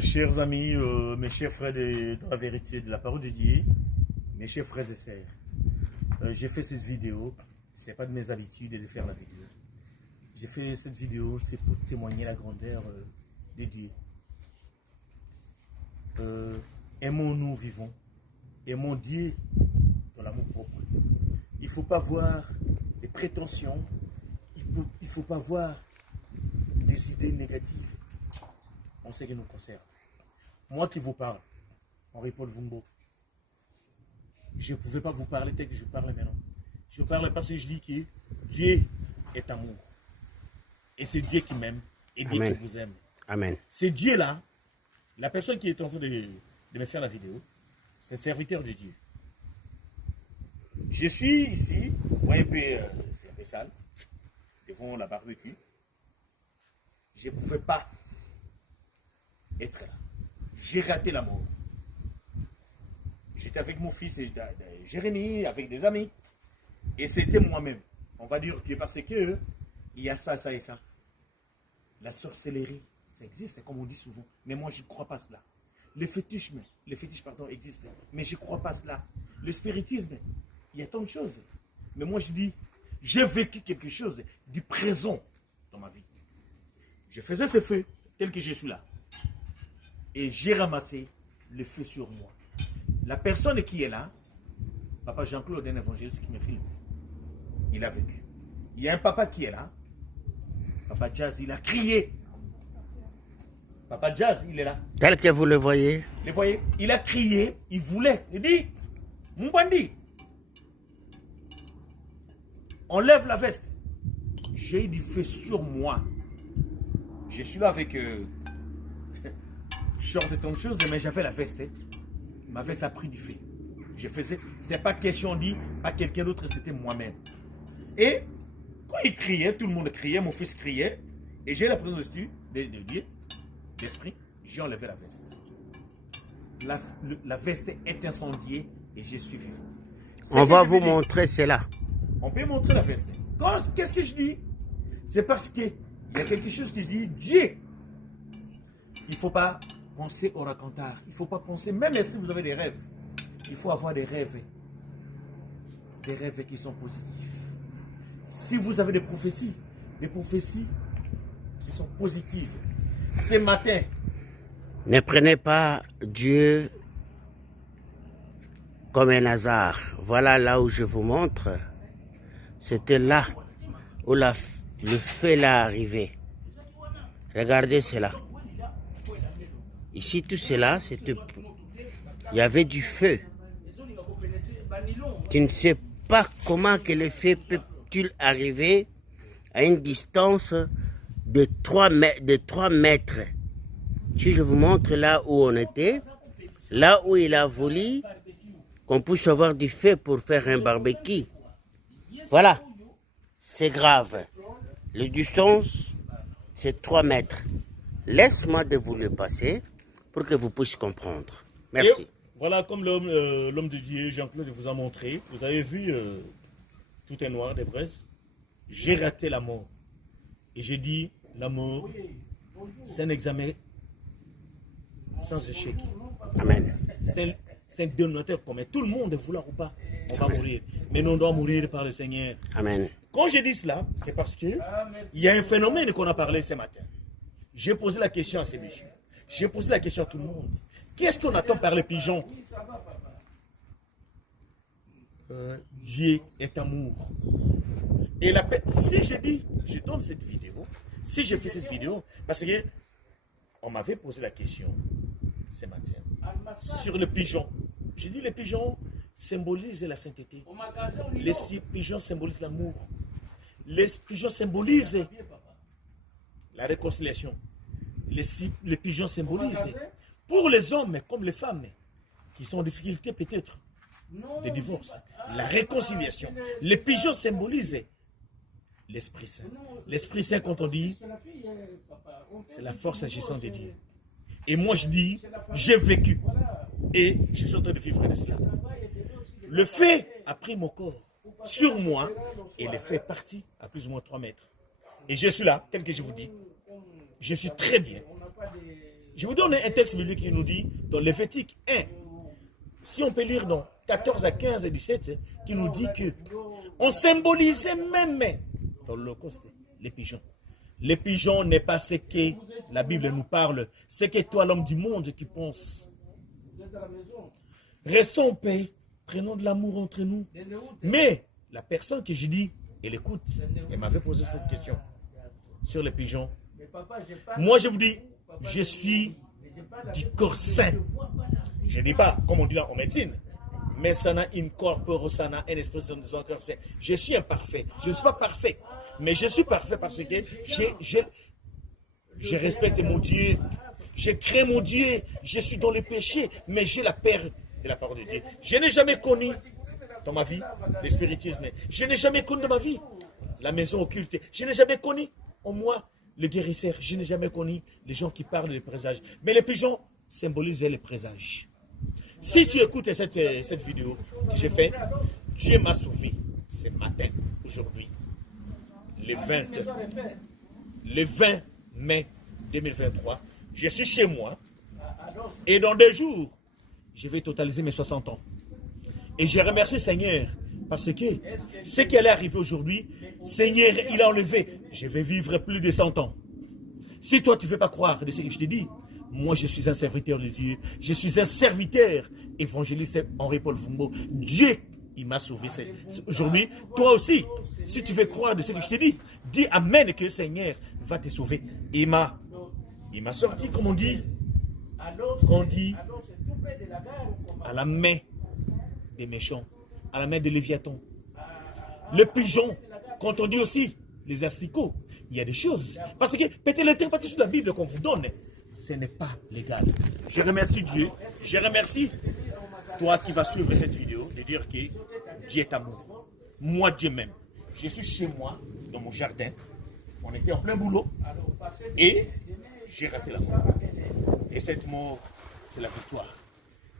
Chers amis, mes chers frères de la vérité de la parole de Dieu, mes chers frères et sœurs, j'ai fait cette vidéo, ce n'est pas de mes habitudes de faire la vidéo. J'ai fait cette vidéo, c'est pour témoigner la grandeur de Dieu. Aimons-nous, vivons. Aimons Dieu dans l'amour propre. Il ne faut pas voir des prétentions, il ne faut pas voir des idées négatives en ce qui nous concerne. Moi qui vous parle, Henri-Paul Vumbo, je ne pouvais pas vous parler tel que je parle maintenant. Je parle parce que je dis que Dieu est amour. Et c'est Dieu qui m'aime et Dieu qui vous aime. Amen. C'est Dieu-là, la personne qui est en train de me faire la vidéo, c'est un serviteur de Dieu. Je suis ici, vous voyez un peu, c'est un peu sale, devant la barbecue. Je ne pouvais pas être là. J'ai raté la mort. J'étais avec mon fils Jérémie, avec des amis. Et c'était moi-même. On va dire que parce que il y a ça, ça et ça. La sorcellerie, ça existe, comme on dit souvent. Mais moi, je ne crois pas cela. Le fétiche, existe. Mais je ne crois pas cela. Le spiritisme, il y a tant de choses. Mais moi, je dis, j'ai vécu quelque chose du présent dans ma vie. Je faisais ce feu, tel que je suis là. Et j'ai ramassé le feu sur moi. La personne qui est là, Papa Jean-Claude, un évangéliste qui me filme, il a vécu. Il y a un papa qui est là, Papa Jazz, il a crié. Papa Jazz, il est là. Tel que vous le voyez. Le voyez, il a crié, il voulait, il dit, Mbandi, enlève la veste. J'ai du feu sur moi. Je suis là avec short et tant de choses, mais j'avais la veste. Hein. Ma veste a pris du feu. Je faisais, c'est pas question dit, pas quelqu'un d'autre, c'était moi-même. Et quand il criait, tout le monde criait, mon fils criait, et j'ai la présence de Dieu, d'esprit, j'ai enlevé la veste. La veste est incendiée et je suis vivant. On va vous montrer cela. On peut montrer la veste. Qu'est-ce que je dis? C'est parce qu'il y a quelque chose qui dit Dieu. Il ne faut pas penser au racontard. Il ne faut pas penser, même si vous avez des rêves, il faut avoir des rêves qui sont positifs. Si vous avez des prophéties qui sont positives, ce matin, ne prenez pas Dieu comme un hasard. Voilà là où je vous montre. C'était là où le feu l'a arrivé. Regardez cela. Ici, tout cela, c'était... Il y avait du feu. Tu ne sais pas comment que le feu peut-il arriver à une distance de 3 mètres. Si je vous montre là où on était, là où il a voulu qu'on puisse avoir du feu pour faire un barbecue. Voilà, c'est grave. La distance, c'est 3 mètres. Laisse-moi de vous le passer pour que vous puissiez comprendre. Merci. Et voilà, comme l'homme de Dieu, Jean-Claude, vous a montré, vous avez vu, tout est noir des braises. J'ai raté la mort. Et j'ai dit, la mort, c'est un examen sans échec. Amen. C'est un dénominateur commun. Tout le monde, vouloir ou pas, on va mourir. Mais nous, on doit mourir par le Seigneur. Amen. Quand je dis cela, c'est parce que il y a un phénomène qu'on a parlé ce matin. J'ai posé la question à ces messieurs. J'ai posé la question à tout le monde. Qu'est-ce qu'on attend par les pigeons? Dieu est amour. Et si je dis, je donne cette vidéo, si je fais cette vidéo, parce que on m'avait posé la question ce matin sur le pigeon. J'ai dit les pigeons symbolisent la sainteté. Les pigeons symbolisent l'amour. Les pigeons symbolisent la réconciliation. Les pigeons symbolisent pour les hommes comme les femmes qui sont en difficulté peut-être de divorce, la réconciliation. Les pigeons symbolisent l'Esprit Saint. L'Esprit Saint, quand on dit, c'est la force agissante de Dieu. Et moi je dis, j'ai vécu et je suis en train de vivre de cela. Le feu a pris mon corps sur moi et le feu est parti à plus ou moins 3 mètres. Et je suis là, tel que je vous dis. Je suis très bien. Je vous donne un texte biblique qui nous dit, dans Lévitique 1, si on peut lire dans 14 à 15 et 17, qui nous dit que on symbolisait même dans l'Holocauste les pigeons. Les pigeons n'est pas ce que la Bible nous parle, c'est que toi, l'homme du monde, qui pense. Restons en paix, prenons de l'amour entre nous. Mais la personne que je dis, elle écoute, elle m'avait posé cette question sur les pigeons. Moi, je vous dis, je suis du corps sain. Je ne dis pas, comme on dit là en médecine, mais ça n'a une corps, ça n'a un esprit de son cœur sain. Je suis imparfait. Je ne suis pas parfait. Mais je suis parfait parce que je respecte mon Dieu. Je crains mon Dieu. Je suis dans le péché, mais j'ai la peur de la parole de Dieu. Je n'ai jamais connu dans ma vie le spiritisme. Je n'ai jamais connu dans ma vie la maison occulte. Je n'ai jamais connu en moi le guérisseur. Je n'ai jamais connu les gens qui parlent des présages. Mais les pigeons symbolisent les présages. Si tu écoutes cette vidéo que j'ai faite, Dieu m'a sauvé ce matin, aujourd'hui, le 20 mai 2023. Je suis chez moi et dans 2 jours, je vais totaliser mes 60 ans. Et je remercie le Seigneur parce que ce qui allait arriver aujourd'hui, Seigneur, il a enlevé. Je vais vivre plus de 100 ans. Si toi, tu ne veux pas croire de ce que je te dis, moi, je suis un serviteur de Dieu. Je suis un serviteur évangéliste Henri-Paul Fumbo. Dieu, il m'a sauvé aujourd'hui. Toi aussi, si tu veux croire de ce que je te dis, dis Amen que le Seigneur va te sauver. Il m'a sorti, comme on dit, à la main des méchants, à la main de Léviathan. Le pigeon, quand on dit aussi les asticots, il y a des choses. Parce que peut-être l'interprétation de la Bible qu'on vous donne, ce n'est pas légal. Je remercie Dieu. Je remercie toi qui vas suivre cette vidéo de dire que Dieu est amour. Moi, Dieu m'aime. Je suis chez moi, dans mon jardin. On était en plein boulot. Et j'ai raté la mort. Et cette mort, c'est la victoire.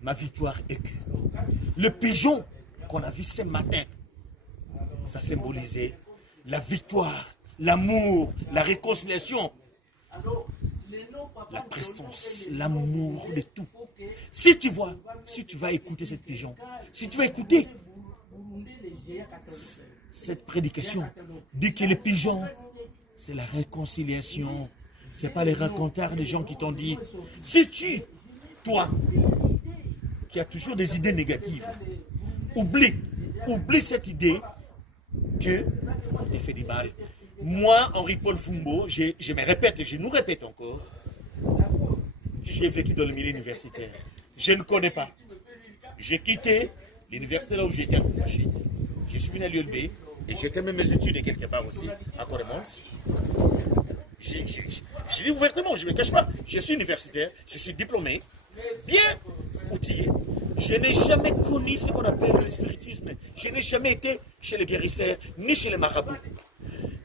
Ma victoire est que le pigeon qu'on a vu ce matin, ça symbolisait la victoire, l'amour, la réconciliation, la prestance, l'amour de tout. Si tu vas écouter cette pigeon, si tu vas écouter cette prédication, dis que le pigeon, c'est la réconciliation. Ce n'est pas les racontars des gens qui t'ont dit. Si toi, qui as toujours des idées négatives, oublie cette idée que on t'a fait du mal. Moi, Henri-Paul Fumbo, je me répète, je nous répète encore, j'ai vécu dans le milieu universitaire. Je ne connais pas. J'ai quitté l'université là où j'étais à Kumbashi. Je suis venu à l'ULB et j'ai terminé mes études quelque part aussi, à Coremont. Je dis ouvertement, je ne me cache pas. Je suis universitaire, je suis diplômé, bien outillé. Je n'ai jamais connu ce qu'on appelle le spiritisme. Je n'ai jamais été chez les guérisseurs, ni chez les marabouts.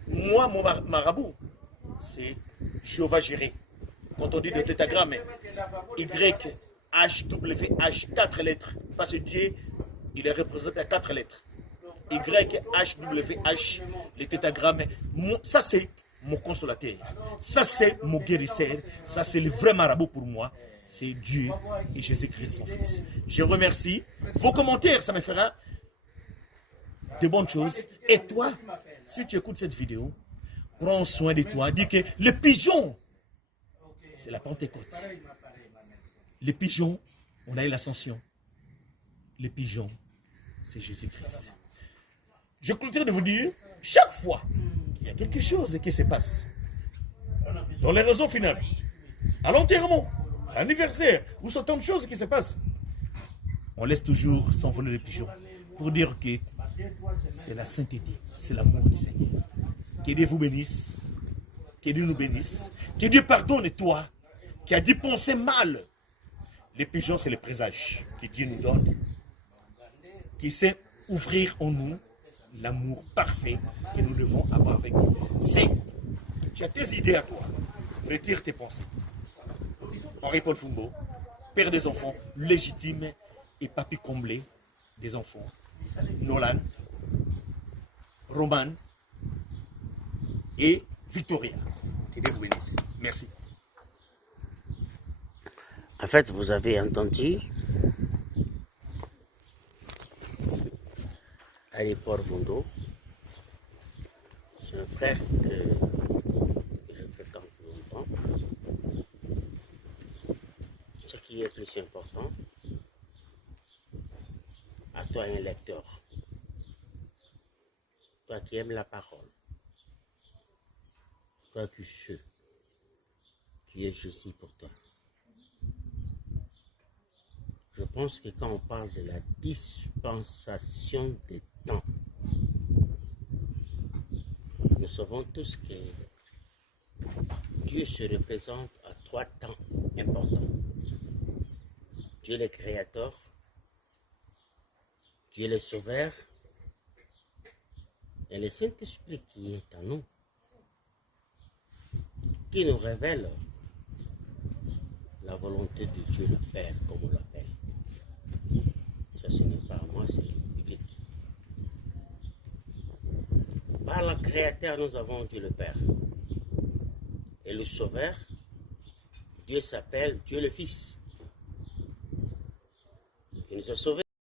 Moi, mon marabout, c'est Jéhovah Jireh. Quand on dit le tétagramme, YHWH, 4 lettres. Parce que Dieu, il est représenté à 4 lettres. YHWH, le tétagramme. Ça, c'est mon consolateur. Ça, c'est mon guérisseur. Ça, c'est le vrai marabout pour moi. C'est Dieu et Jésus-Christ, son Fils. Je remercie. Vos commentaires, ça me fera de bonnes choses. Et toi, si tu écoutes cette vidéo, prends soin de toi. Dis que le pigeon, c'est la Pentecôte. Les pigeons, on a eu l'ascension. Les pigeons, c'est Jésus-Christ. Je continue de vous dire, chaque fois qu'il y a quelque chose qui se passe, dans les raisons finales, à l'enterrement, à l'anniversaire, où sont tant de choses qui se passent, on laisse toujours s'envoler les pigeons pour dire que c'est la sainteté, c'est l'amour du Seigneur. Que Dieu vous bénisse, que Dieu nous bénisse, que Dieu pardonne toi qui a dit penser mal. Les pigeons, c'est le présage que Dieu nous donne, qui sait ouvrir en nous l'amour parfait que nous devons avoir avec nous. Si tu as tes idées à toi, retire tes pensées. Henri-Paul Fumbo, père des enfants, légitime et papy comblé des enfants. Nolan, Roman et Victoria. Que Dieu vous bénisse. Merci. En fait, vous avez entendu, Ali Porvondo, c'est un frère que je fréquente longtemps. Ce qui est plus important, à toi un lecteur, toi qui aimes la parole, toi qui sais qui est Jésus pour toi. Je pense que quand on parle de la dispensation des temps, nous savons tous que Dieu se représente à 3 temps importants. Dieu le Créateur, Dieu le Sauveur et le Saint-Esprit qui est en nous, qui nous révèle la volonté de Dieu le Père, comme on l'appelle. Ça, ce n'est pas moi, c'est biblique. Par le Créateur, nous avons Dieu le Père. Et le Sauveur, Dieu s'appelle Dieu le Fils, qui nous a sauvés.